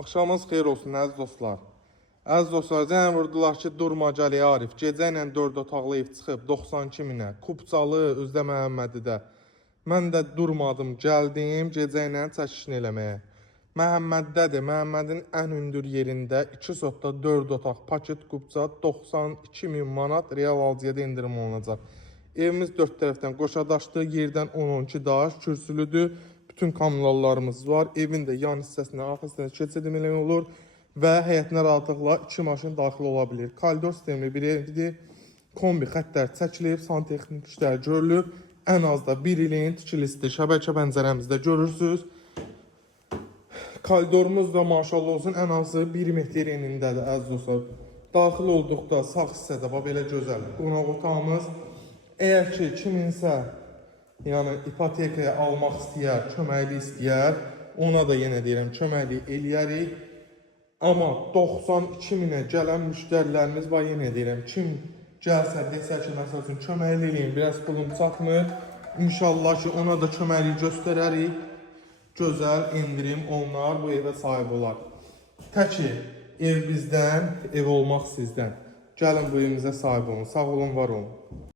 Axşamınız xeyir olsun əziz dostlar. Əziz dostlar, zəng vurdular ki, durma gəl Arif. Gecə ilə 4 otaqlı ev çıxıb 92 minə. Kupçalı, Özdə Məhəmmədidə. Mən də durmadım, gəldim gecə ilə çəkişini eləməyə. Məhəmməddədir. Məhəmmədin ən hündür yerində 2 sotda 4 otaq, paket kupça 92 min manat real alıcıya indirim olunacaq. Evimiz 4 tərəfdən qoşadaşdır, yerdən 10-12 daş, kürsülüdür. Bütün kommunallarımız var. Evin də yan hissəsində, arxa hissəsində keçid edilmək olur və həyətinə rahatlıqla 2 maşın daxil ola bilir. Koridor sistemli bir evdir. Kombi xəttlər çəkilib, santexnik işlər görülüb. Ən az da 1 ilin tikilisidir. Şəbəkə pəncərəmizdə görürsünüz. Koridorumuz da maşallah olsun ən azı 1 metr enindədir əziz dostlar. Daxil olduqda sağ hissədə belə gözəl qonaq otağımız. Əgər ki kiminsə yəni ipotekaya almaq istəyər, köməkli istəyər, ona da yenə deyirəm, köməkli eləyərik. Amma 92 minə gələn müştərilərimiz var, yenə deyirəm, kim gəlsə, desə ki, məsəl üçün köməkli eləyin, biraz pulum çatmır. İnşallah ki, ona da köməkli göstərərik. Gözəl indirim onlar bu evə sahib olar. Təki ev bizdən, ev olmaq sizdən. Gəlin bu evimizə sahib olun. Sağ olun, var olun.